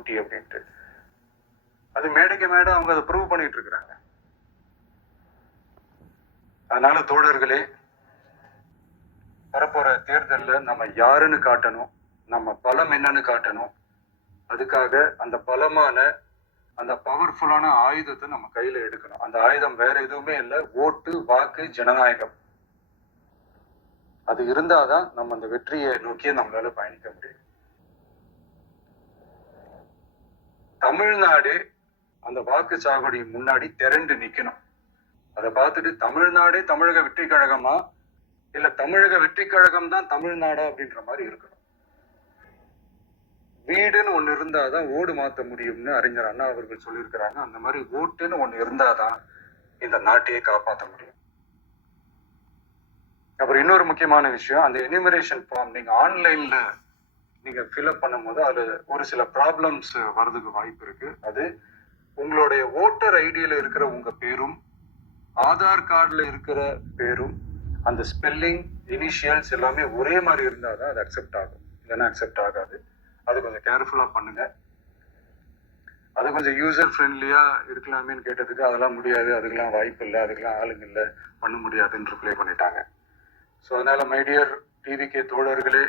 ஊட்டி அப்படின்ட்டு. அது மேடைக்கு மேடை அவங்க அதை ப்ரூவ் பண்ணிட்டு இருக்கிறாங்க. அதனால தோழர்களே, வரப்போற தேர்தல்ல நம்ம யாருன்னு காட்டணும், நம்ம பலம் என்னன்னு காட்டணும். அதுக்காக அந்த பலமான அந்த பவர்ஃபுல்லான ஆயுதத்தை நம்ம கையில எடுக்கணும். அந்த ஆயுதம் வேற எதுவுமே இல்லை, ஓட்டு, வாக்கு, ஜனநாயகம். அது இருந்தாதான் நம்ம அந்த வெற்றியை நோக்கி நம்மளால பயணிக்க முடியும். தமிழ்நாடு அந்த வாக்குச்சாவடி முன்னாடி திரண்டு நிக்கணும். அதை பார்த்துட்டு தமிழ்நாடே தமிழக வெற்றி கழகமா இல்ல தமிழக வெற்றி கழகம் தான் தமிழ்நாடா அப்படின்ற மாதிரி இருக்கணும். வீடுன்னு ஒண்ணு இருந்தாதான் ஓடு மாத்த முடியும்னு அறிஞர் அண்ணா அவர்கள் சொல்லியிருக்கிறாங்க. அந்த மாதிரி ஓட்டுன்னு ஒண்ணு இருந்தாதான் இந்த நாட்டையே காப்பாற்ற முடியும். அப்புறம் இன்னொரு முக்கியமான விஷயம், அந்த எனிமரேஷன் ஃபார்ம் நீங்க ஆன்லைன்ல நீங்க ஃபில்அப் பண்ணும் போது அது ஒரு சில ப்ராப்ளம்ஸ் வர்றதுக்கு வாய்ப்பு இருக்கு. அது உங்களுடைய ஓட்டர் ஐடியில இருக்கிற உங்க பேரும் ஆதார் கார்டுல இருக்கிற பேரும் அந்த ஸ்பெல்லிங் இனிஷியல்ஸ் எல்லாமே ஒரே மாதிரி இருந்தாதான் அது அக்செப்ட் ஆகும், இல்லைன்னா அக்செப்ட் ஆகாது. அது கொஞ்சம் கேர்ஃபுல்லா பண்ணுங்க. அது கொஞ்சம் யூசர் ஃப்ரெண்ட்லியா இருக்கலாமேன்னு கேட்டதுக்கு அதெல்லாம் முடியாது, அதுக்கெல்லாம் வாய்ப்பு இல்லை, அதுக்கெல்லாம் ஆளுங்க இல்லை, பண்ண முடியாதுன்னு ரிப்ளை பண்ணிட்டாங்க. ஸோ அதனால மைடியர் டிவிகே தோழர்களே,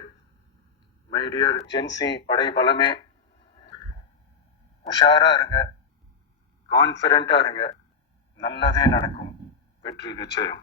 மைடியர் ஜென்சி படை பலமே, உஷாரா இருங்க, கான்ஃபிடென்ட்டா இருங்க. நல்லதே நடக்கும். வெற்றி நிச்சயம்.